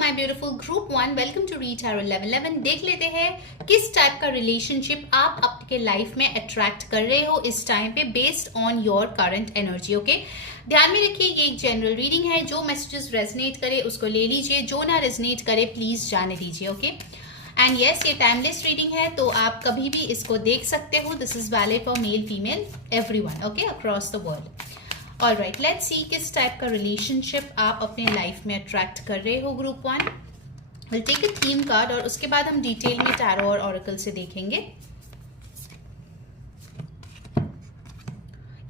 My beautiful group 1, welcome to read tarot 1111। देख लेते हैं किस टाइप का रिलेशनशिप आप आपके लाइफ में अट्रैक्ट कर रहे हो इस टाइम पे based on your current energy. Okay, ध्यान में रखिए ये एक जनरल रीडिंग है। जो मैसेजेस रेजनेट करे उसको ले लीजिए, जो ना रेजनेट करे प्लीज जाने दीजिए। ओके, एंड यस, ये टाइमलेस रीडिंग है तो आप कभी भी इसको देख सकते हो। This is valid for male female everyone, okay, across the world. Alright, let's सी किस टाइप का रिलेशनशिप आप अपने लाइफ में अट्रैक्ट कर रहे हो group 1। Will take a theme card और उसके बाद हम डिटेल में टैरो और ऑरेकल से देखेंगे।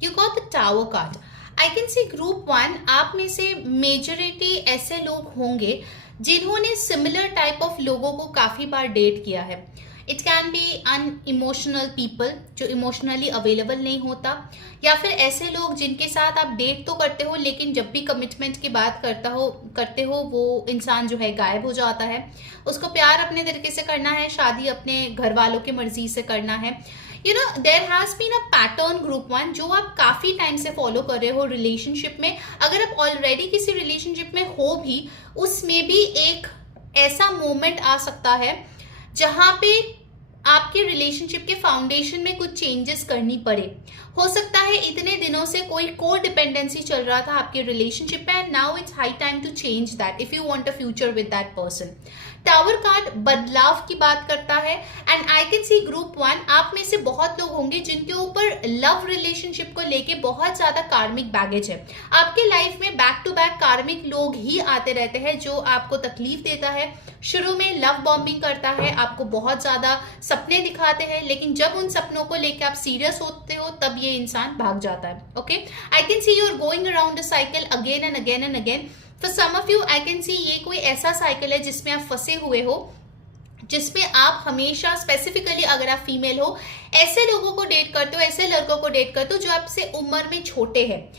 You got the tower card. I can see group 1 आप में से मेजॉरिटी ऐसे लोग होंगे जिन्होंने सिमिलर टाइप ऑफ लोगों को काफी बार डेट किया है। It can be unemotional people जो इमोशनली अवेलेबल नहीं होता, या फिर ऐसे लोग जिनके साथ आप डेट तो करते हो लेकिन जब भी कमिटमेंट की बात करते हो वो इंसान जो है गायब हो जाता है। उसको प्यार अपने तरीके से करना है, शादी अपने घर वालों की मर्जी से करना है। You know, there has been a pattern group 1 जो आप काफी टाइम से फॉलो कर रहे हो रिलेशनशिप में। अगर आप ऑलरेडी किसी रिलेशनशिप में हो भी, उसमें भी एक ऐसा मोमेंट आ सकता है जहां पे आपके रिलेशनशिप के फाउंडेशन में कुछ चेंजेस करनी पड़े। हो सकता है इतने दिनों से कोई को डिपेंडेंसी चल रहा था आपके रिलेशनशिप में, and now it's high time to change that if you want a future with that person. Tower card बदलाव की बात करता है, and I can see group 1 आप में से बहुत लोग होंगे जिनके ऊपर लव रिलेशनशिप को लेके बहुत ज्यादा कार्मिक बैगेज है। आपके लाइफ में बैक टू बैक कार्मिक लोग ही आते रहते हैं जो आपको तकलीफ देता है। शुरू में लव बॉम्बिंग करता है, आपको बहुत ज्यादा सपने दिखाते हैं, लेकिन जब उन सपनों को लेकर आप सीरियस होते हो तब ये इंसान भाग जाता है। Okay, I can see you are going around the cycle again and again and again. For some of you I can see ये कोई ऐसा साइकिल है जिसमें आप फंसे हुए हो, जिसमें आप हमेशा स्पेसिफिकली अगर आप फीमेल हो ऐसे लोगों को डेट करते हो, ऐसे लड़कों को डेट करते हो जो आपसे उम्र में छोटे हैं।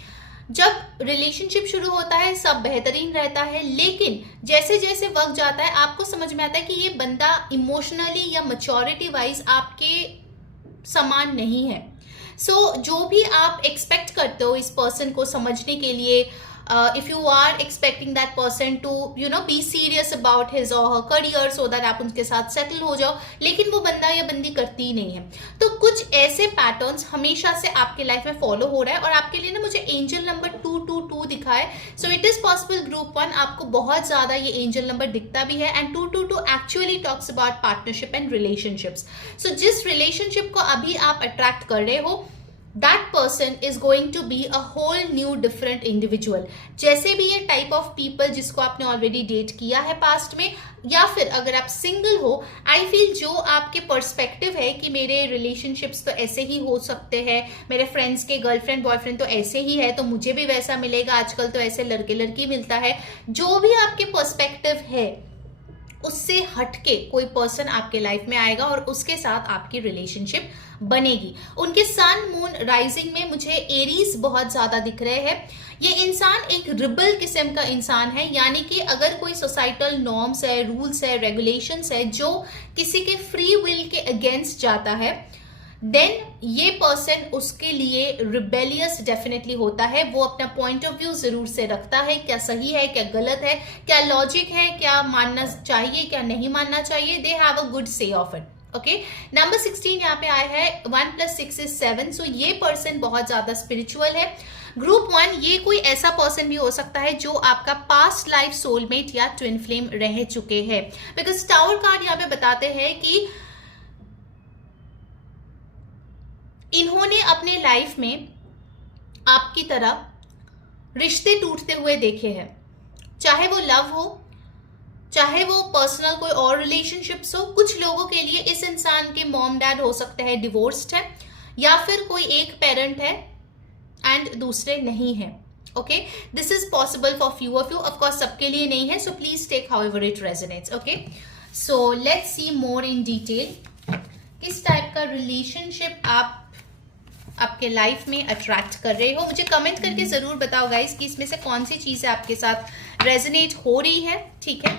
जब रिलेशनशिप शुरू होता है सब बेहतरीन रहता है, लेकिन जैसे जैसे वक्त जाता है आपको समझ में आता है कि ये बंदा इमोशनली या मैच्योरिटी वाइज आपके समान नहीं है। सो जो भी आप एक्सपेक्ट करते हो इस पर्सन को समझने के लिए, if you are expecting that person to be serious about his or her career so that आप उनके साथ सेटल हो जाओ, लेकिन वो बंदा या बंदी करती ही नहीं है। तो कुछ ऐसे पैटर्न्स हमेशा से आपके लाइफ में फॉलो हो रहा है, और आपके लिए ना मुझे एंजल नंबर 222 दिखा है। So it is possible group 1 आपको बहुत ज्यादा ये एंजल नंबर दिखता भी है, and 222 actually talks about partnership and relationships. So जिस रिलेशनशिप को अभी आप अट्रैक्ट कर रहे हो, that person is going to be a whole new different individual। जैसे भी ये टाइप ऑफ पीपल जिसको आपने ऑलरेडी डेट किया है पास्ट में, या फिर अगर आप सिंगल हो, आई फील जो आपके पर्सपेक्टिव है कि मेरे रिलेशनशिप्स तो ऐसे ही हो सकते हैं, मेरे फ्रेंड्स के गर्लफ्रेंड बॉयफ्रेंड तो ऐसे ही है तो मुझे भी वैसा मिलेगा, आजकल तो ऐसे लड़के लड़की मिलता है। जो भी आपके पर्सपेक्टिव है उससे हटके कोई पर्सन आपके लाइफ में आएगा और उसके साथ आपकी रिलेशनशिप बनेगी। उनके सन मून राइजिंग में मुझे एरीज बहुत ज्यादा दिख रहे हैं। ये इंसान एक रिबल किस्म का इंसान है, यानी कि अगर कोई सोसाइटल नॉर्म्स है, रूल्स है, रेगुलेशंस है जो किसी के फ्री विल के अगेंस्ट जाता है, देन ये पर्सन उसके लिए रिबेलियस डेफिनेटली होता है। वो अपना पॉइंट ऑफ व्यू जरूर से रखता है, क्या सही है क्या गलत है, क्या लॉजिक है, क्या मानना चाहिए क्या नहीं मानना चाहिए। दे हैव अ गुड से ऑफ इट। ओके, नंबर 16 यहाँ पे आया है, 1 + 6 = 7। सो ये पर्सन बहुत ज्यादा स्पिरिचुअल है। ग्रुप 1 ये कोई ऐसा पर्सन भी हो सकता है जो आपका पास्ट लाइफ सोलमेट या ट्विन फ्लेम रह चुके हैं, बिकॉज टावर कार्ड यहाँ पे बताते हैं कि इन्होंने अपने लाइफ में आपकी तरह रिश्ते टूटते हुए देखे हैं, चाहे वो लव हो, चाहे वो पर्सनल कोई और रिलेशनशिप्स हो। कुछ लोगों के लिए इस इंसान के मॉम डैड हो सकते हैं डिवोर्स्ड है, या फिर कोई एक पेरेंट है एंड दूसरे नहीं है। Okay, this is possible for few of you, of course सबके लिए नहीं है। So please take however it resonates. Okay, so let's see more in detail किस टाइप का रिलेशनशिप आप आपके लाइफ में अट्रैक्ट कर रहे हो। मुझे कमेंट करके जरूर बताओ गाइस कि इसमें से कौन सी चीजें आपके साथ रेजोनेट हो रही है। ठीक है,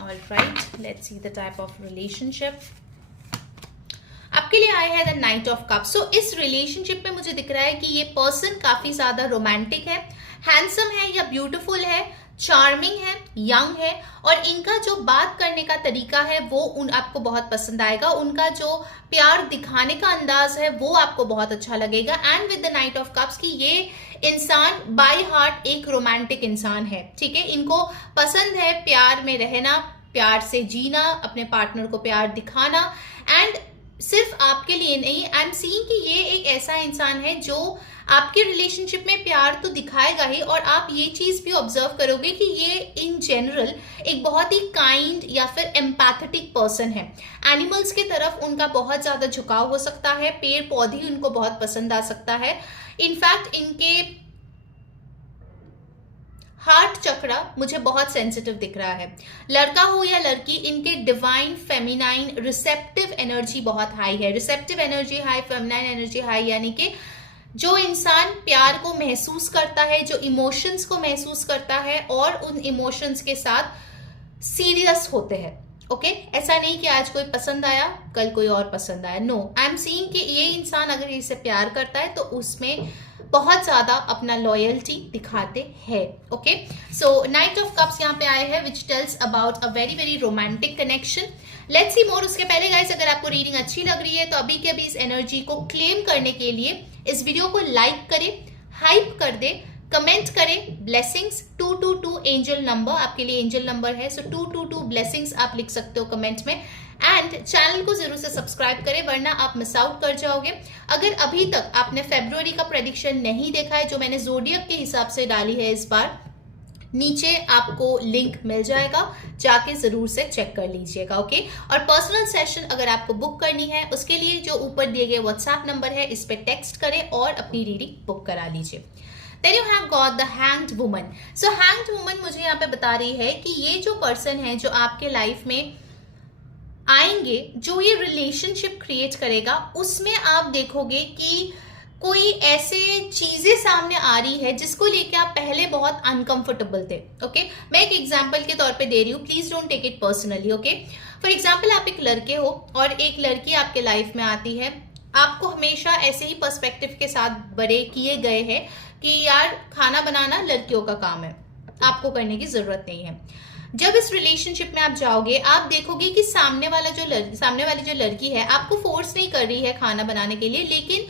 alright, let's see the type of relationship आपके लिए आया है, द नाइट ऑफ कप्स। सो इस रिलेशनशिप में मुझे दिख रहा है कि ये पर्सन काफी ज्यादा रोमांटिक है, हैंडसम है या ब्यूटीफुल है, चार्मिंग है, यंग है, और इनका जो बात करने का तरीका है वो आपको बहुत पसंद आएगा। उनका जो प्यार दिखाने का अंदाज है वो आपको बहुत अच्छा लगेगा। And with the night of cups कि ये इंसान बाय हार्ट एक रोमांटिक इंसान है, ठीक है। इनको पसंद है प्यार में रहना, प्यार से जीना, अपने पार्टनर को प्यार दिखाना। एंड सिर्फ आपके लिए नहीं, आई एम सीइंग कि ये एक ऐसा इंसान है जो आपके रिलेशनशिप में प्यार तो दिखाएगा ही, और आप ये चीज भी ऑब्जर्व करोगे कि ये इन जनरल एक बहुत ही काइंड या फिर एम्पैथेटिक पर्सन है। एनिमल्स की तरफ उनका बहुत ज्यादा झुकाव हो सकता है, पेड़ पौधे उनको बहुत पसंद आ सकता है। इनफैक्ट इनके हार्ट चक्रा मुझे बहुत सेंसिटिव दिख रहा है। लड़का हो या लड़की, इनके डिवाइन फेमिनाइन रिसेप्टिव एनर्जी बहुत हाई है। Receptive energy high, feminine energy high, यानी कि जो इंसान प्यार को महसूस करता है, जो इमोशंस को महसूस करता है और उन इमोशंस के साथ सीरियस होते हैं। ओके, ऐसा नहीं कि आज कोई पसंद आया कल कोई और पसंद आया। नो, आई एम सीइंग कि ये इंसान अगर इसे प्यार करता है तो उसमें बहुत ज्यादा अपना लॉयल्टी दिखाते हैं। Okay, so knight of cups यहाँ पे आए हैं which tells about a very very romantic connection. Let's see more. उसके पहले गाइस, अगर आपको रीडिंग अच्छी लग रही है तो अभी के अभी इस एनर्जी को क्लेम करने के लिए इस वीडियो को लाइक करें, हाइप कर दे, कमेंट करें ब्लेसिंग्स। 222 एंजल नंबर आपके लिए एंजल नंबर है, सो 222 ब्लेसिंग्स आप लिख सकते हो कमेंट में। एंड चैनल को जरूर से सब्सक्राइब करें वरना आप मिस आउट कर जाओगे। अगर अभी तक आपने फरवरी का प्रेडिक्शन नहीं देखा है जो मैंने जोडियक के हिसाब से डाली है इस बार, नीचे आपको लिंक मिल जाएगा, जाके जरूर से चेक कर लीजिएगा। ओके, और पर्सनल सेशन अगर आपको बुक करनी है उसके लिए जो ऊपर दिए गए व्हाट्सएप नंबर है इस पे टेक्स्ट करें और अपनी रीडिंग बुक करा लीजिए। Then you have got the hanged woman. So hanged woman मुझे यहाँ पे बता रही है कि ये जो पर्सन है जो आपके लाइफ में आएंगे, जो ये रिलेशनशिप क्रिएट करेगा, उसमें आप देखोगे कि कोई ऐसे चीजें सामने आ रही है जिसको लेके आप पहले बहुत अनकंफर्टेबल थे। ओके, मैं एक एग्जांपल के तौर पे दे रही हूँ, please don't take it personally. Okay, for example आप एक लड़के हो और एक लड़की आपके लाइफ में आती है। आपको हमेशा ऐसे ही पर्सपेक्टिव के साथ बड़े किए गए हैं कि यार खाना बनाना लड़कियों का काम है, आपको करने की जरूरत नहीं है। जब इस रिलेशनशिप में आप जाओगे आप देखोगे कि सामने वाली जो लड़की है आपको फोर्स नहीं कर रही है खाना बनाने के लिए, लेकिन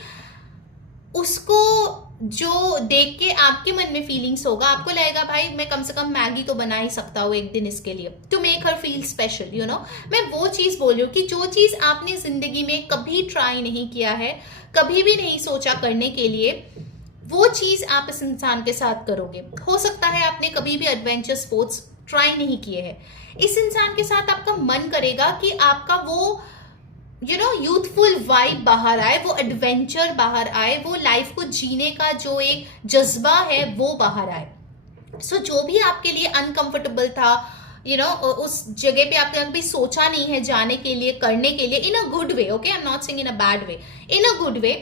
उसको जो देख के आपके मन में फीलिंग्स होगा, आपको लगेगा भाई मैं कम से कम मैगी तो बना ही सकता हूँ एक दिन इसके लिए, to make her feel special, you know. मैं वो चीज बोल रही हूँ कि जो चीज आपने जिंदगी में कभी ट्राई नहीं किया है, कभी भी नहीं सोचा करने के लिए, वो चीज आप इस इंसान के साथ करोगे। हो सकता है आपने कभी भी एडवेंचर स्पोर्ट्स ट्राई नहीं किए हैं, इस इंसान के साथ आपका मन करेगा कि आपका वो यूथफुल वाइब बाहर आए, वो एडवेंचर बाहर आए, वो लाइफ को जीने का जो एक जज्बा है वो बाहर आए। सो जो भी आपके लिए अनकंफर्टेबल था, उस जगह पे आपने कभी सोचा नहीं है जाने के लिए, करने के लिए, in a good way. Okay, I am not saying in a bad way, in a good way,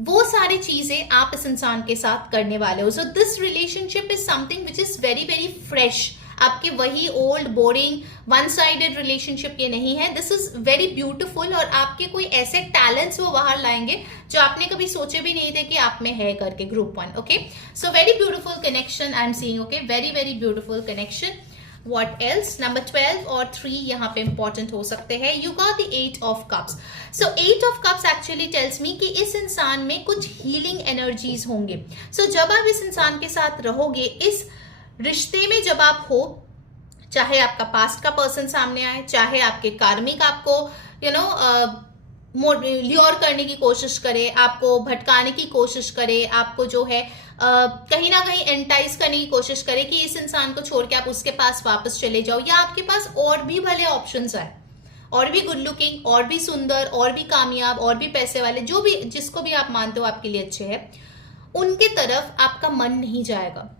वो सारी चीजें आप इस इंसान के साथ करने वाले हो। So this relationship is something which is very very fresh. आपके वही old boring one sided relationship ये नहीं है, दिस इज वेरी ब्यूटीफुल। और आपके कोई ऐसे टैलेंट्स वो बाहर लाएंगे जो आपने कभी सोचे भी नहीं थे कि आप में है करके। Group 1, okay, so very beautiful connection I am seeing. Okay, very very beautiful connection. What else? Number 12 और 3 यहाँ पे इंपॉर्टेंट हो सकते हैं। You got the 8 of cups. So 8 of cups actually tells me कि इस इंसान में कुछ हीलिंग एनर्जीज होंगे। So जब आप इस इंसान के साथ रहोगे, इस रिश्ते में जब आप हो, चाहे आपका पास्ट का पर्सन सामने आए, चाहे आपके कार्मिक आपको ल्योर करने की कोशिश करे, आपको भटकाने की कोशिश करे, आपको जो है कहीं ना कहीं एंटाइज करने की कोशिश करे कि इस इंसान को छोड़ के आप उसके पास वापस चले जाओ, या आपके पास और भी भले ऑप्शंस आए, और भी गुड लुकिंग, और भी सुंदर, और भी कामयाब, और भी पैसे वाले, जो भी जिसको भी आप मानते हो आपके लिए अच्छे हैं, उनके तरफ आपका मन नहीं जाएगा।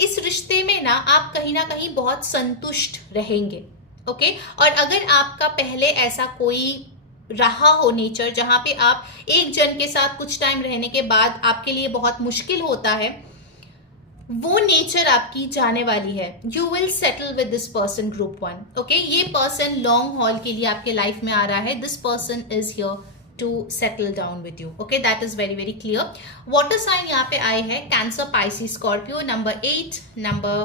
इस रिश्ते में ना आप कहीं ना कहीं बहुत संतुष्ट रहेंगे। ओके, और अगर आपका पहले ऐसा कोई रहा हो नेचर जहां पे आप एक जन के साथ कुछ टाइम रहने के बाद आपके लिए बहुत मुश्किल होता है, वो नेचर आपकी जाने वाली है। You will settle with this person. Group 1, okay, ये पर्सन लॉन्ग हॉल के लिए आपके लाइफ में आ रहा है। This person is here to settle down with you. Okay, that is very very clear. Water sign यहाँ पे आए हैं Cancer, Pisces, Scorpio. Number 8, number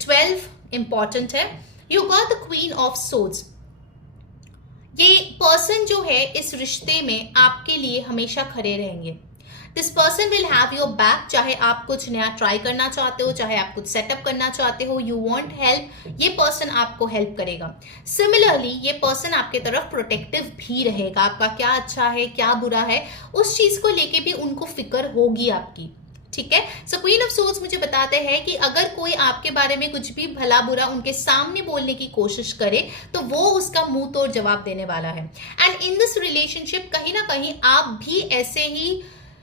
12 important है। You got the queen of swords. ये पर्सन जो है इस रिश्ते में आपके लिए हमेशा खड़े रहेंगे। This person will have your back, चाहे आप कुछ नया ट्राई करना चाहते हो, चाहे आप कुछ सेटअप करना चाहते हो, यू वांट हेल्प, ये पर्सन आपको हेल्प करेगा। सिमिलरली ये पर्सन आपके तरफ प्रोटेक्टिव भी रहेगा, आपका क्या अच्छा है क्या बुरा है उस चीज को लेके भी उनको फिक्र होगी आपकी, ठीक है। सो क्वीन ऑफ सोर्ड्स मुझे बताते हैं कि अगर कोई आपके बारे में कुछ भी भला बुरा उनके सामने बोलने की कोशिश करे तो वो उसका मुंह तोड़ जवाब देने वाला है। एंड इन दिस रिलेशनशिप कहीं ना कहीं आप भी ऐसे ही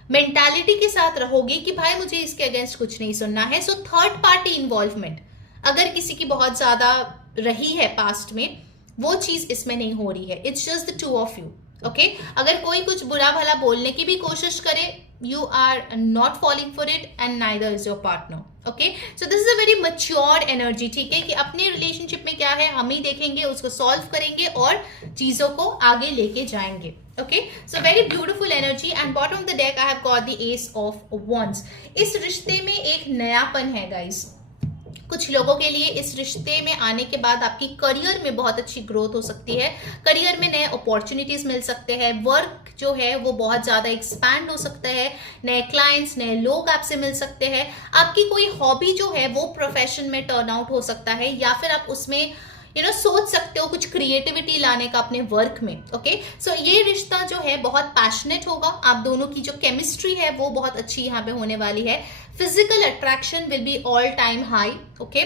मेंटालिटी के साथ रहोगे कि भाई मुझे इसके अगेंस्ट कुछ नहीं सुनना है। सो थर्ड पार्टी इन्वॉल्वमेंट अगर किसी की बहुत ज्यादा रही है पास्ट में, वो चीज इसमें नहीं हो रही है। It's just the two of you, okay. अगर कोई कुछ बुरा भला बोलने की भी कोशिश करे, you are not falling for it and neither is your partner, okay? So this is a very mature energy, ठीक है, कि अपने रिलेशनशिप में क्या है हम ही देखेंगे, उसको सॉल्व करेंगे और चीजों को आगे लेके जाएंगे, okay? So very beautiful energy and bottom of the deck I have got the ace of wands। इस रिश्ते में एक नयापन है गाइस। कुछ लोगों के लिए इस रिश्ते में आने के बाद आपकी करियर में बहुत अच्छी ग्रोथ हो सकती है, करियर में नए अपॉर्चुनिटीज मिल सकते हैं, वर्क जो है वो बहुत ज्यादा एक्सपैंड हो सकता है, नए क्लाइंट्स नए लोग आपसे मिल सकते हैं, आपकी कोई हॉबी जो है वो प्रोफेशन में टर्न आउट हो सकता है, या फिर आप उसमें सोच सकते हो कुछ क्रिएटिविटी लाने का अपने वर्क में, ओके। सो ये रिश्ता जो है बहुत पैशनेट होगा, आप दोनों की जो केमिस्ट्री है वो बहुत अच्छी यहाँ पे होने वाली है। Physical attraction will be all time high, okay.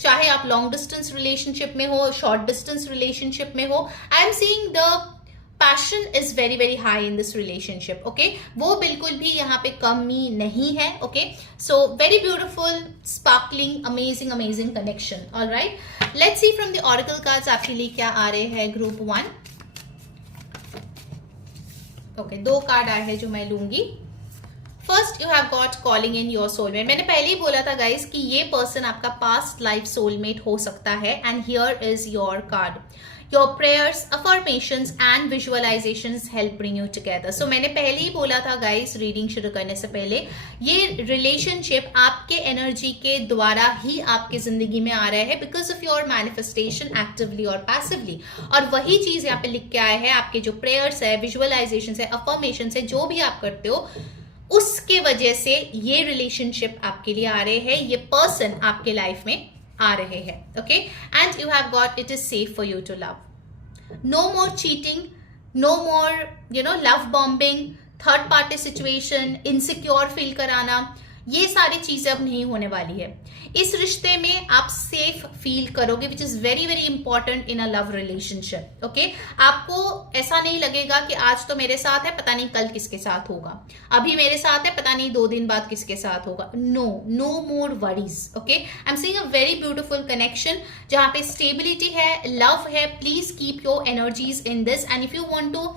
चाहे आप लॉन्ग डिस्टेंस रिलेशनशिप में हो, शॉर्ट डिस्टेंस रिलेशनशिप में हो, I am seeing the passion is very very high in this relationship, okay. वो बिल्कुल भी यहाँ पे कमी नहीं है, okay. So very beautiful sparkling amazing amazing connection. Alright, let's see from the oracle cards आपके लिए क्या आ रहे हैं ग्रुप 1। ओके, 2 कार्ड आए हैं जो मैं लूंगी। First you have got calling in your soulmate. मैंने पहले ही बोला था गाइस कि ये पर्सन आपका पास्ट लाइफ सोलमेट हो सकता है, and here is your card. Your prayers, affirmations and visualisations help bring you together. So मैंने पहले ही बोला था गाइस रीडिंग शुरू करने से पहले, ये रिलेशनशिप आपके एनर्जी के द्वारा ही आपकी जिंदगी में आ रहा है, because of your manifestation actively और पैसिवली। और वही चीज यहाँ पे लिख के आए हैं, आपके जो प्रेयर्स है, विजुअलाइजेशन है, अफर्मेशन है, जो भी आप करते हो उसके वजह से ये रिलेशनशिप आपके लिए आ रहे हैं, ये पर्सन आपके लाइफ में आ रहे हैं, okay. And you have got it is safe for you to love. No more cheating, no more love bombing, third party situation, insecure feel कराना, ये सारी चीजें अब नहीं होने वाली है। इस रिश्ते में आप सेफ फील करोगे, which is very very important in a love relationship, okay. आपको ऐसा नहीं लगेगा कि आज तो मेरे साथ है, पता नहीं कल किसके साथ होगा, अभी मेरे साथ है, पता नहीं 2 दिन बाद किसके साथ होगा। No more worries, okay. I am seeing a very beautiful connection जहां पे स्टेबिलिटी है, लव है। Please keep your energies in this, and if you want to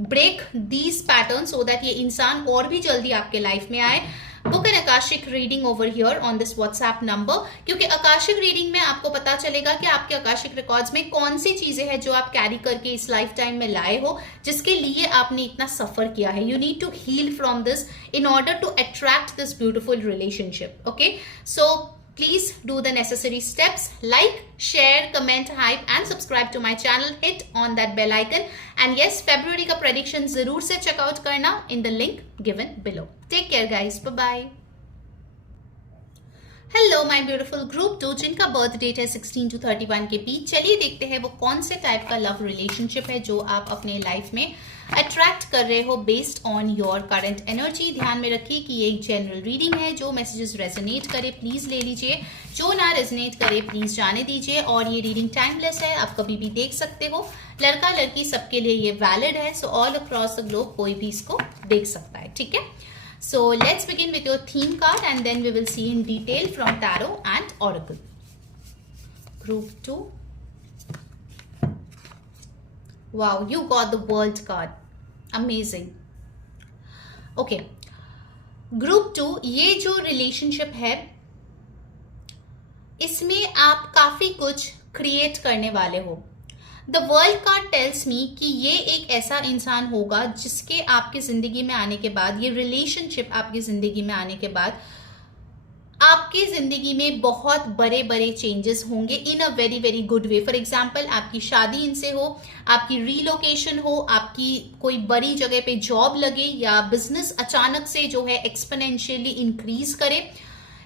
break these pattern so that ये इंसान और भी जल्दी आपके लाइफ में आए, book an akashic reading over here on this WhatsApp number, क्योंकि आकाशिक रीडिंग में आपको पता चलेगा कि आपके आकाशिक रिकॉर्ड्स में कौन सी चीजें हैं जो आप कैरी करके इस लाइफ टाइम में लाए हो, जिसके लिए आपने इतना सफर किया है। You need to heal from this in order to attract this beautiful relationship, okay. So please do the necessary steps, like, share, comment, hype and subscribe to my channel, hit on that bell icon, and yes, February का prediction जरूर से check out करना in the link given below. Take care guys, bye bye. Hello my beautiful group 2 जिनका birth date है 16 to 31 के बीच। चलिए देखते हैं वो कौन से टाइप का लव रिलेशनशिप है जो आप अपने लाइफ में अट्रैक्ट कर रहे हो based on your current energy. ध्यान में रखिए कि ये एक जनरल रीडिंग है, जो मैसेजेस रेजोनेट करे प्लीज ले लीजिए, जो ना रेजोनेट करे प्लीज जाने दीजिए। और ये रीडिंग टाइमलेस है, आप कभी भी देख सकते हो, लड़का लड़की सबके लिए ये वैलिड है। So all across the globe कोई भी इसको देख सकता है, ठीक है। So let's begin with your theme card and then we will see in detail from Tarot and Oracle. Group 2. Wow, you got the World card. Amazing. Okay. Group 2, ये जो relationship है, इसमें आप काफी कुछ क्रिएट करने वाले हो। The world card tales me कि ये एक ऐसा इंसान होगा जिसके आपकी जिंदगी में आने के बाद, ये रिलेशनशिप आपकी जिंदगी में आने के बाद आपके जिंदगी में बहुत बड़े बड़े चेंजेस होंगे in a very very good way. For example, आपकी शादी इनसे हो, आपकी रीलोकेशन हो, आपकी कोई बड़ी जगह पे जॉब लगे, या बिजनेस अचानक से जो है एक्सपोनेंशियली इंक्रीज करे।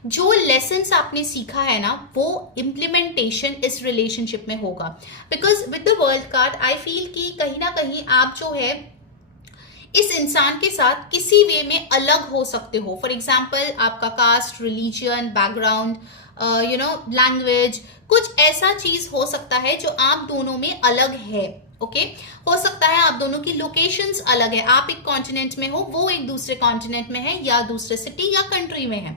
जो लेसन्स आपने सीखा है ना, वो इम्प्लीमेंटेशन इस रिलेशनशिप में होगा। Because with the world card I feel कि कहीं ना कहीं आप जो है इस इंसान के साथ किसी वे में अलग हो सकते हो। फॉर एग्जाम्पल, आपका कास्ट, रिलीजन, बैकग्राउंड, लैंग्वेज, कुछ ऐसा चीज हो सकता है जो आप दोनों में अलग है। ओके हो सकता है आप दोनों की लोकेशंस अलग है, आप एक कॉन्टिनेंट में हो, वो एक दूसरे कॉन्टिनेंट में है, या दूसरे सिटी या कंट्री में है।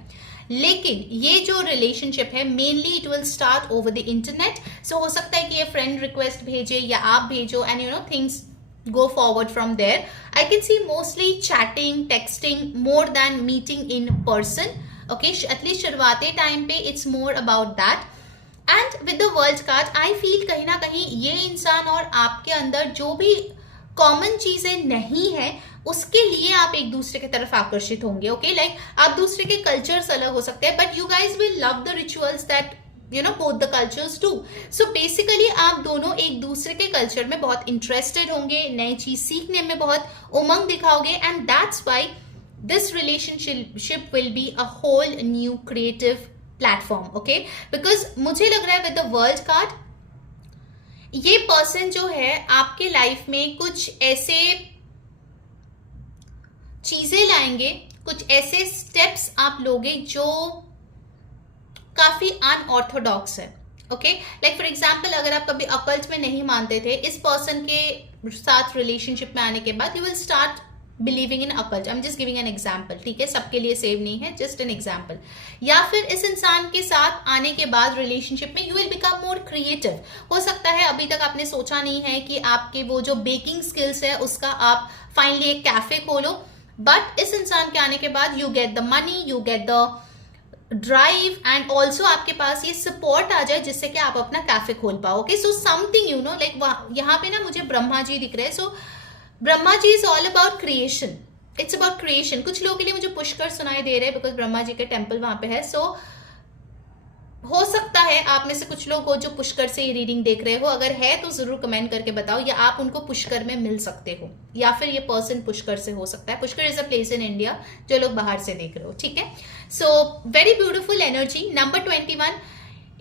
लेकिन ये जो रिलेशनशिप है mainly it will start over the internet. So हो सकता है कि ये फ्रेंड रिक्वेस्ट भेजे या आप भेजो, and things go forward from there. I can see mostly chatting, texting more than meeting in person. Okay, at least शुरुआती टाइम पे it's more about that. And with the world card, I feel कहीं ना कहीं ये इंसान और आपके अंदर जो भी कॉमन चीजें नहीं है उसके लिए आप एक दूसरे की तरफ आकर्षित होंगे। ओके लाइक आप दूसरे के कल्चर्स अलग हो सकते हैं, but you guys will love the rituals that both the cultures too. So basically आप दोनों एक दूसरे के कल्चर में बहुत इंटरेस्टेड होंगे, नई चीज सीखने में बहुत उमंग दिखाओगे, and that's why this relationship will be a whole new creative platform. Okay because मुझे लग रहा है विद द वर्ल्ड कार्ड ये पर्सन जो है आपके लाइफ में कुछ ऐसे चीजें लाएंगे, कुछ ऐसे स्टेप्स आप लोगे जो काफी अनऑर्थोडॉक्स है। ओके लाइक फॉर एग्जाम्पल, अगर आप कभी अकल्ट में नहीं मानते थे, इस पर्सन के साथ रिलेशनशिप में आने के बाद you will start believing in occult. I am just giving an example, ठीक है, सबके लिए सेव नहीं है, जस्ट एन एग्जाम्पल। या फिर इस इंसान के साथ आने के बाद रिलेशनशिप में you will become more creative. हो सकता है अभी तक आपने सोचा नहीं है कि आपके वो जो बेकिंग स्किल्स है उसका आप फाइनली एक कैफे खोलो, बट इस इंसान के आने के बाद you get the money, you get the drive, and also आपके पास ये सपोर्ट आ जाए जिससे कि आप अपना कैफे खोल पाओ। ओके सो समथिंग लाइक यहाँ पे ना मुझे ब्रह्मा जी दिख रहे हैं। So Brahma ji is all about creation, it's about creation. कुछ लोगों के लिए मुझे पुष्कर सुनाई दे रहे हैं बिकॉज ब्रह्मा जी के टेम्पल वहां पे है। सो हो सकता है आप में से कुछ लोग हो जो पुष्कर से ये रीडिंग देख रहे हो, अगर है तो जरूर कमेंट करके बताओ, या आप उनको पुष्कर में मिल सकते हो, या फिर ये पर्सन पुष्कर से हो सकता है। Pushkar is a place in India जो लोग बाहर से देख रहे हो, ठीक है। So very beautiful energy. Number 21,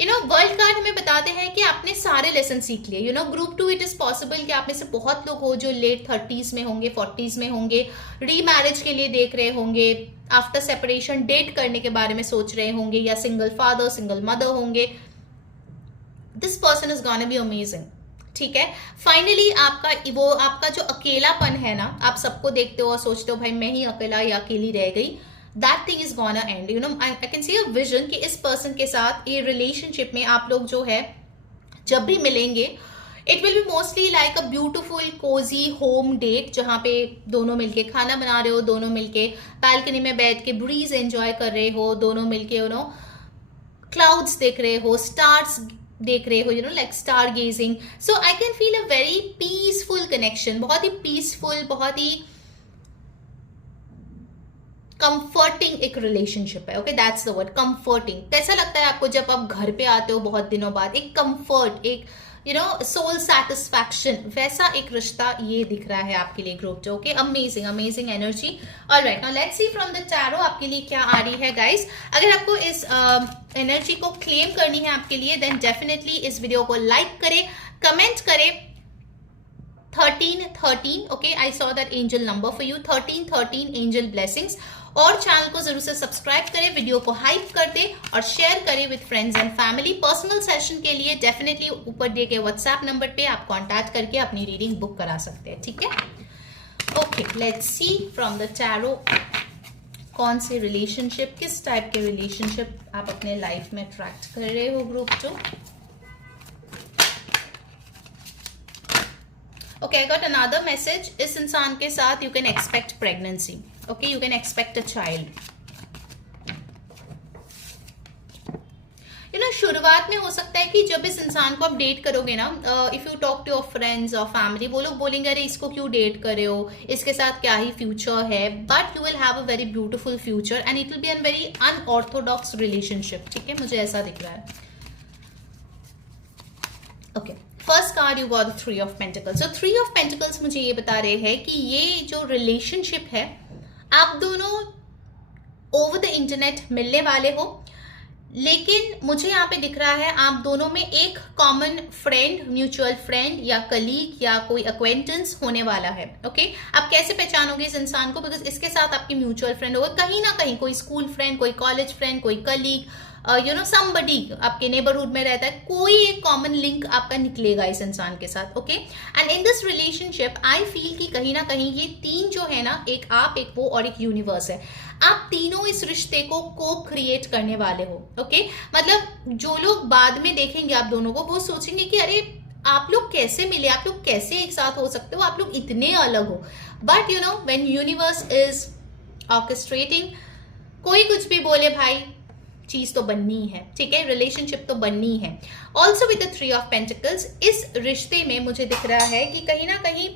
world card हमें बताते हैं कि आपने सारे लेसन सीख लिए। ग्रुप 2 इट इज पॉसिबल कि आप में से बहुत लोग हो जो लेट 30s में होंगे, 40s में होंगे, रीमैरिज के लिए देख रहे होंगे, आफ्टर सेपरेशन डेट करने के बारे में सोच रहे होंगे, या सिंगल फादर, सिंगल मदर होंगे। This person is gonna be amazing, ठीक है। फाइनली आपका जो अकेलापन है ना, आप सबको देखते हो और सोचते हो भाई मैं ही अकेला या अकेली रह गई, that thing is gonna end. I can see a vision कि इस person के साथ ये relationship में आप लोग जो है जब भी मिलेंगे, it will be mostly like a beautiful cozy home date, जहाँ पे दोनों मिलके खाना बना रहे हो, दोनों मिलके balcony में बैठ के breeze enjoy कर रहे हो, दोनों मिलके clouds देख रहे हो, stars देख रहे हो, like star gazing. So I can feel a very peaceful connection, बहुत ही peaceful, बहुत ही कंफर्टिंग एक रिलेशनशिप है। Okay that's the word, comforting. कैसा लगता है आपको जब आप घर पे आते हो बहुत दिनों बाद, एक कंफर्ट, एक सोल सेटिस्फैक्शन, वैसा एक रिश्ता ये दिख रहा है आपके लिए ग्रुप जो। Okay amazing amazing energy. Alright now let's see from the tarot आपके लिए क्या आ रही है गाइस। अगर आपको इस एनर्जी को क्लेम करनी है आपके लिए, देन डेफिनेटली इस वीडियो को लाइक करें, कमेंट करें 1313। Okay I saw that angel number for you, 1313 angel blessings. और चैनल को जरूर से सब्सक्राइब करें, वीडियो को हाइप कर दे और शेयर करें with friends and family. Personal session के लिए डेफिनेटली ऊपर दिए गए व्हाट्सएप नंबर पे आप कांटेक्ट करके अपनी रीडिंग बुक करा सकते हैं, ठीक है। Okay let's see from the tarot कौन से रिलेशनशिप, किस टाइप के रिलेशनशिप आप अपने लाइफ में अट्रैक्ट कर रहे हो group 2। Okay I got another message. इस इंसान के साथ you can expect pregnancy. Okay, you can expect a child. शुरुआत में हो सकता है कि जब इस इंसान को आप डेट करोगे ना, if you talk to your friends और फैमिली, वो लोग बोलेंगे अरे इसको क्यों डेट कर रहे हो, इसके साथ क्या ही फ्यूचर है, but you will have a very beautiful future and it will be a very unorthodox relationship. ठीक है, मुझे ऐसा दिख रहा है। Okay, first card you got 3 of pentacles. So 3 of pentacles मुझे ये बता रहे हैं कि ये जो रिलेशनशिप है, आप दोनों ओवर द इंटरनेट मिलने वाले हो, लेकिन मुझे यहाँ पे दिख रहा है आप दोनों में एक कॉमन फ्रेंड, म्यूचुअल फ्रेंड या कलीग या कोई अक्वेंटेंस होने वाला है। ओके, आप कैसे पहचानोगे इस इंसान को? बिकॉज इसके साथ आपकी म्यूचुअल फ्रेंड होगा, कहीं ना कहीं कोई स्कूल फ्रेंड, कोई कॉलेज फ्रेंड, कोई कलीग, समबडी आपके नेबरहुड में रहता है, कोई एक कॉमन लिंक आपका निकलेगा इस इंसान के साथ। Okay, and in this relationship I feel कि कहीं ना कहीं ये तीन जो है ना, एक आप, एक वो और एक यूनिवर्स है, आप तीनों इस रिश्ते को को क्रिएट करने वाले हो। ओके, मतलब जो लोग बाद में देखेंगे आप दोनों को, वो सोचेंगे कि अरे आप लोग कैसे मिले, आप लोग कैसे एक साथ हो सकते हो, आप लोग इतने अलग हो। But when universe is orchestrating, कोई कुछ भी बोले भाई, चीज तो बननी है। ठीक है, रिलेशनशिप तो बननी है। Also with the 3 of pentacles, इस रिश्ते में मुझे दिख रहा है कि कहीं ना कहीं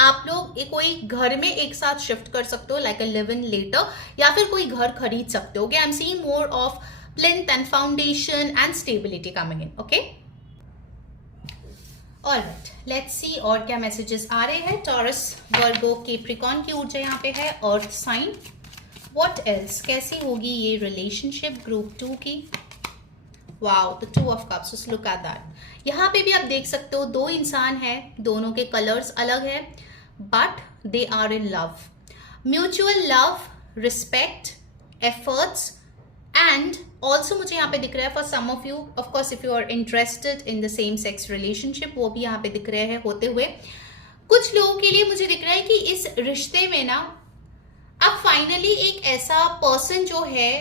आप लोग कोई घर में एक साथ शिफ्ट कर सकते हो, like a live in letter, या फिर कोई घर खरीद सकते हो। I am seeing more of plinth and foundation and stability coming in. Okay, alright, let's see और क्या मैसेजेस आ रहे हैं। टॉरस, वर्गो, कैप्रिकॉर्न की ऊर्जा यहाँ पे है, अर्थ साइन। What else? कैसी होगी ये रिलेशनशिप ग्रुप 2 की? Wow, the 2 of cups, just look at that. यहाँ पे भी आप देख सकते हो दो इंसान हैं, दोनों के कलर्स अलग है, but they are in love, mutual love, respect, efforts, and also मुझे यहाँ पे दिख रहा है for some of you, of course if you are interested in the same sex relationship, वो भी यहाँ पे दिख रहे हैं होते हुए। कुछ लोगों के लिए मुझे दिख रहा है कि इस रिश्ते में ना आप फाइनली एक ऐसा पर्सन जो है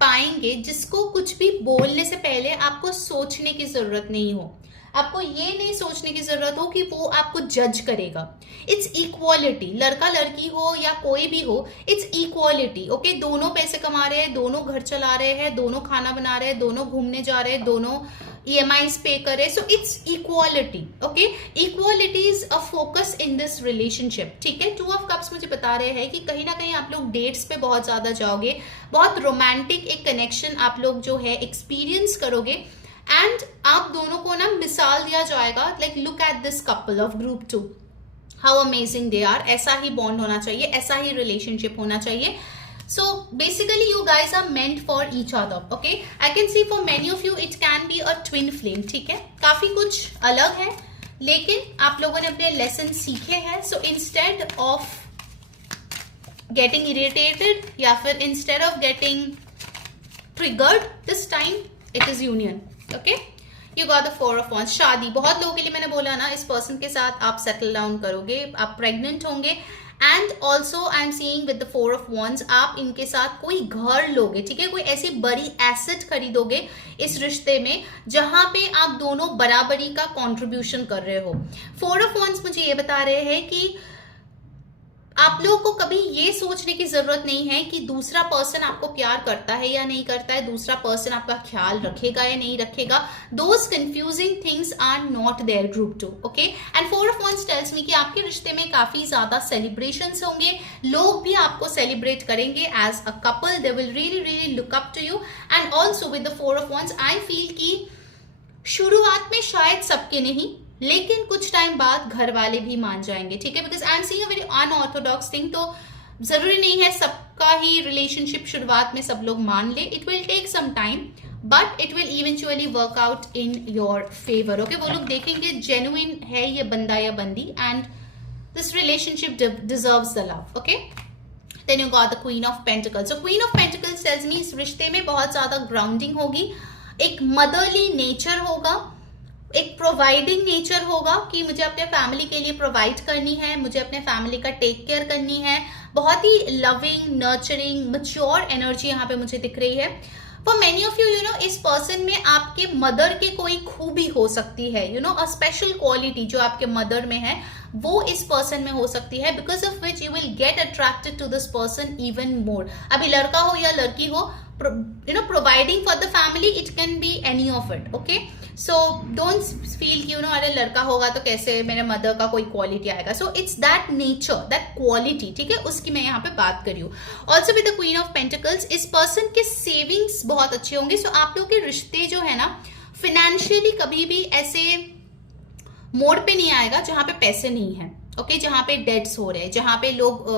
पाएंगे जिसको कुछ भी बोलने से पहले आपको सोचने की जरूरत नहीं हो, आपको ये नहीं सोचने की जरूरत हो कि वो आपको जज करेगा। इट्स इक्वालिटी, लड़का लड़की हो या कोई भी हो, इट्स इक्वालिटी। ओके, दोनों पैसे कमा रहे हैं, दोनों घर चला रहे हैं, दोनों खाना बना रहे हैं, दोनों घूमने जा रहे हैं, दोनों EMIs पे करे, so it's equality. Okay, equality is a focus in this relationship. ठीक है, 2 ऑफ कप्स मुझे बता रहे हैं कि कहीं ना कहीं आप लोग डेट्स पे बहुत ज्यादा जाओगे, बहुत रोमांटिक एक कनेक्शन आप लोग जो है एक्सपीरियंस करोगे, एंड आप दोनों को ना मिसाल दिया जाएगा, like look at this couple of group 2, how amazing they are. ऐसा ही बॉन्ड होना चाहिए, ऐसा ही रिलेशनशिप होना चाहिए। So basically you guys are meant for each other. Okay, I can see for many of you it can be a twin flame. ठीक है, काफी कुछ अलग है, लेकिन आप लोगों ने अपने लेसन सीखे हैं। So instead of getting irritated या फिर instead of getting triggered, this time it is union. Okay, you got the 4 of wands, शादी। बहुत लोगों के लिए मैंने बोला ना, इस पर्सन के साथ आप सेटल डाउन करोगे, आप प्रेग्नेंट होंगे, and also I am seeing with the 4 of wands, आप इनके साथ कोई घर लोगे। ठीक है, कोई ऐसी बड़ी एसेट खरीदोगे इस रिश्ते में जहां पे आप दोनों बराबरी का कंट्रीब्यूशन कर रहे हो। 4 ऑफ wands मुझे ये बता रहे हैं कि आप लोगों को कभी ये सोचने की जरूरत नहीं है कि दूसरा पर्सन आपको प्यार करता है या नहीं करता है, दूसरा पर्सन आपका ख्याल रखेगा या नहीं रखेगा। Those confusing things are not there group 2। ओके, and 4 of wands tells me कि आपके रिश्ते में काफी ज्यादा सेलिब्रेशंस होंगे, लोग भी आपको सेलिब्रेट करेंगे as a couple, they will really really look up to you. And also with the 4 of wands I feel कि शुरुआत में शायद सबके नहीं, लेकिन कुछ टाइम बाद घर वाले भी मान जाएंगे। ठीक है, because I am seeing a very unorthodox thing, तो जरूरी नहीं है सबका ही रिलेशनशिप शुरुआत में सब लोग मान ले, it will take some time, but it will eventually work out in your favour. Okay, वो लोग देखेंगे जेन्युइन है ये बंदा या बंदी, and this relationship deserves the love. Okay, then you got the queen of pentacles. So queen of pentacles tells me इस रिश्ते में बहुत ज्यादा ग्राउंडिंग होगी, एक मदरली नेचर होगा, एक प्रोवाइडिंग नेचर होगा कि मुझे अपने फैमिली के लिए प्रोवाइड करनी है, मुझे अपने फैमिली का टेक केयर करनी है। बहुत ही लविंग, नर्चरिंग, मैच्योर एनर्जी यहाँ पे मुझे दिख रही है। For many of you, you know, इस पर्सन में आपके मदर की कोई खूबी हो सकती है, you no, a special quality जो आपके मदर में है वो इस पर्सन में हो सकती है, because of which you will get attracted to this person even more. अभी लड़का हो या लड़की हो, you know, providing for the family, it can be any of it. Okay, so don't feel you know, अरे लड़का होगा तो कैसे मेरे मदर का कोई क्वालिटी आएगा. So it's that nature, that quality, ठीक है, उसकी मैं यहाँ पे बात कर रही हूँ. Also with the queen of pentacles, इस पर्सन के सेविंग्स बहुत अच्छे होंगे. सो आप लोग के रिश्ते जो है ना, फिनेंशियली कभी भी ऐसे मोड़ पे नहीं आएगा जहां पे पैसे नहीं है. ओके, जहां पे डेट्स हो रहे हैं, जहां पे लोग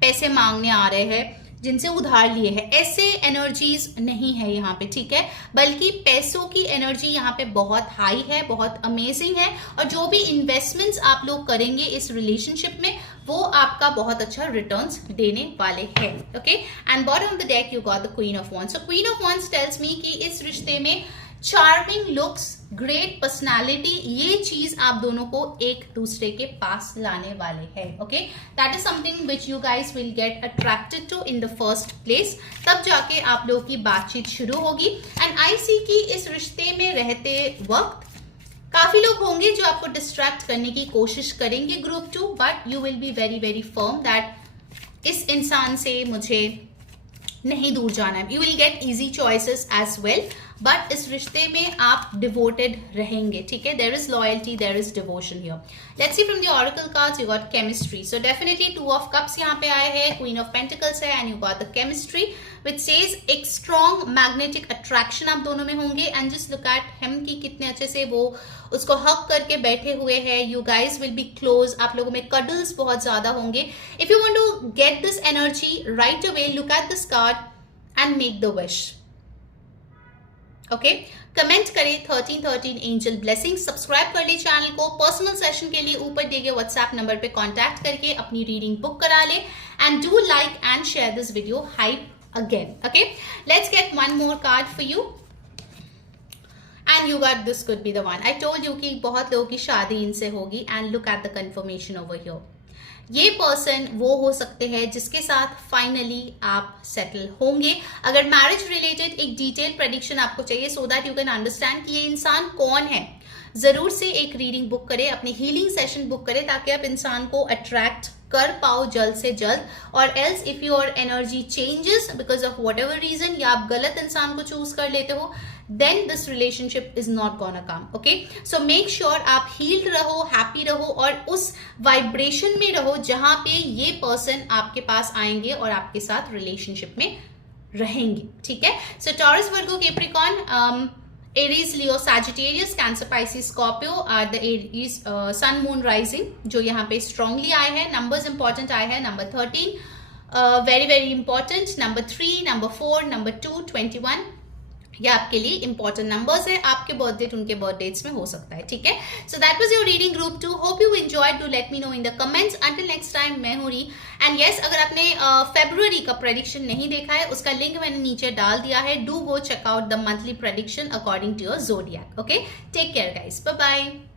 पैसे मांगने आ रहे हैं जिनसे उधार लिए हैं, ऐसे एनर्जीज नहीं है यहाँ पे, ठीक है. बल्कि पैसों की एनर्जी यहाँ पे बहुत हाई है, बहुत अमेजिंग है. और जो भी इन्वेस्टमेंट्स आप लोग करेंगे इस रिलेशनशिप में, वो आपका बहुत अच्छा रिटर्न्स देने वाले हैं. Okay, and bottom of the deck you got the queen of wands. So queen of wands tales me कि इस रिश्ते में चार्मिंग लुक्स, ग्रेट पर्सनालिटी, ये चीज आप दोनों को एक दूसरे के पास लाने वाले हैं. Okay, that is something which you guys will get attracted to in the first place. तब जाके आप लोगों की बातचीत शुरू होगी. एंड आई सी कि इस रिश्ते में रहते वक्त काफी लोग होंगे जो आपको डिस्ट्रैक्ट करने की कोशिश करेंगे, group 2, but you will be very very firm that इस इंसान से मुझे नहीं दूर जाना है. You will get easy choices as well, but इस रिश्ते में आप डिवोटेड रहेंगे, ठीक है. There is loyalty, there is devotion here. Let's see from the oracle cards, you got chemistry. So definitely 2 of cups यहाँ पे आए हैं, क्वीन ऑफ पेंटिकल्स है, and you got the chemistry which says एक strong magnetic attraction आप दोनों में होंगे. And just look at him कि कितने अच्छे से वो उसको हक करके बैठे हुए हैं. You guys will be close, आप लोगों में कडल्स बहुत ज्यादा होंगे. If you want to get this energy right away, look at this card and make the wish. Okay, comment करें 1313 एंजल ब्लेसिंग. सब्सक्राइब कर ले चैनल को. पर्सनल सेशन के लिए ऊपर दिए गए व्हाट्सएप नंबर पे कांटेक्ट करके अपनी रीडिंग बुक करा ले. And do like and share this video. Hype again. Okay, let's get one more card for you. And you got this could be the one. I told you कि बहुत लोगों की शादी इनसे होगी. And look at the confirmation over here. ये person वो हो सकते हैं जिसके साथ फाइनली आप सेटल होंगे. अगर मैरिज रिलेटेड एक डिटेल प्रेडिक्शन आपको चाहिए so that you can understand कि ये इंसान कौन है, जरूर से एक रीडिंग बुक करें, अपनी हीलिंग सेशन बुक करें, ताकि आप इंसान को अट्रैक्ट कर पाओ जल्द से जल्द. और else if your energy changes because of whatever reason, या आप गलत इंसान को चूज कर लेते हो, then this relationship is not gonna come. Okay, so make sure आप healed रहो, happy रहो, और उस vibration में रहो जहां पे ये person आपके पास आएंगे और आपके साथ relationship में रहेंगे, ठीक है. So Taurus, Virgo, Capricorn, Aries, Leo, Sagittarius, Cancer, Pisces, Scorpio are the Aries Sun, Moon, Rising जो यहाँ पे strongly आए हैं. Numbers important आए हैं. Number 13 very very important. Number 3, Number 4, Number 2, 21. ये आपके लिए इंपॉर्टेंट नंबर्स है. आपके बर्थ डेट उनके बर्थ डेट्स में हो सकता है, ठीक है. So that was your reading group 2. Hope you enjoyed. Do let me know in the comments. Until next time, मैं हूं री. एंड यस, अगर आपने फेब्रुअरी का प्रेडिक्शन नहीं देखा है, उसका लिंक मैंने नीचे डाल दिया है. Do go check out the monthly prediction according to your zodiac. Okay, take care guys, bye bye.